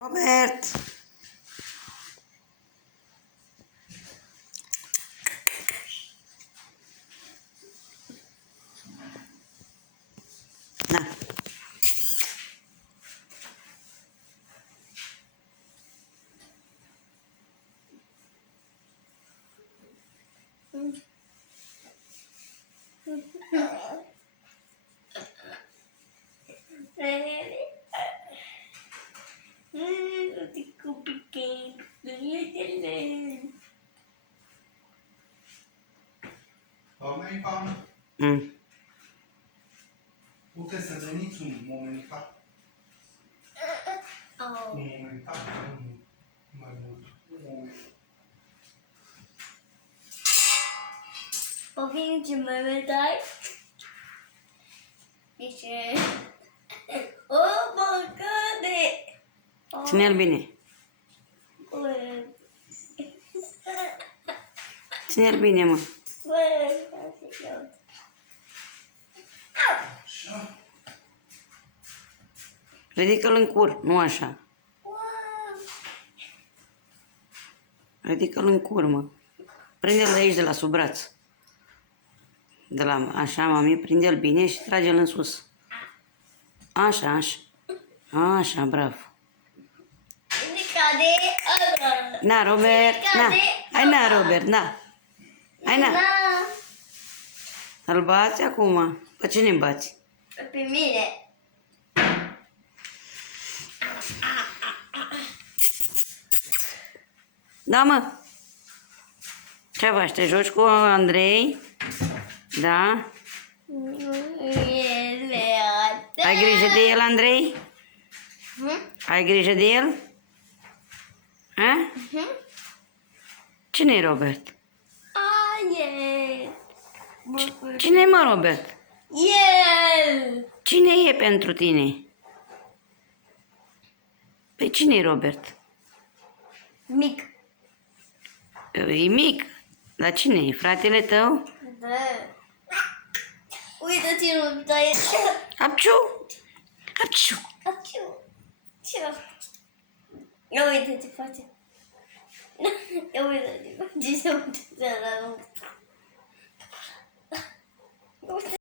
Robert! Na. American, puteți să veniți un momentan. Un momentan, mai mult. Un moment. Powiedz, czy mamy tak? Jeszcze... O, bogany! Ține-l bine. Ține-l bine, mă. Așa. Ridică-l în cur, nu așa. Ridică-l în cur, mă. Prinde-l de aici, de la sub braț. De la, așa, mami, prinde-l bine și trage-l în sus. Așa, așa. Așa, bravo. Na, Robert, na. Hai, na, Robert, na. Hai, na. Îl bați acum. Pe cine bați? Pe mine. Da, mă. Ce faci? Te joci cu Andrei? Da? Ai grijă de el, Andrei? Ai grijă de el? Ha? Cine-i Robert? Cine-i, mă, Robert? El! Cine e pentru tine? Păi cine-i Robert? Mic. E mic. Dar cine e? Fratele tău? Da. Uite-ți-l în taie. Apciu! Apciu! Aciu. Ce? Ia uite ce face. Ia uite ce face. Ce se uite la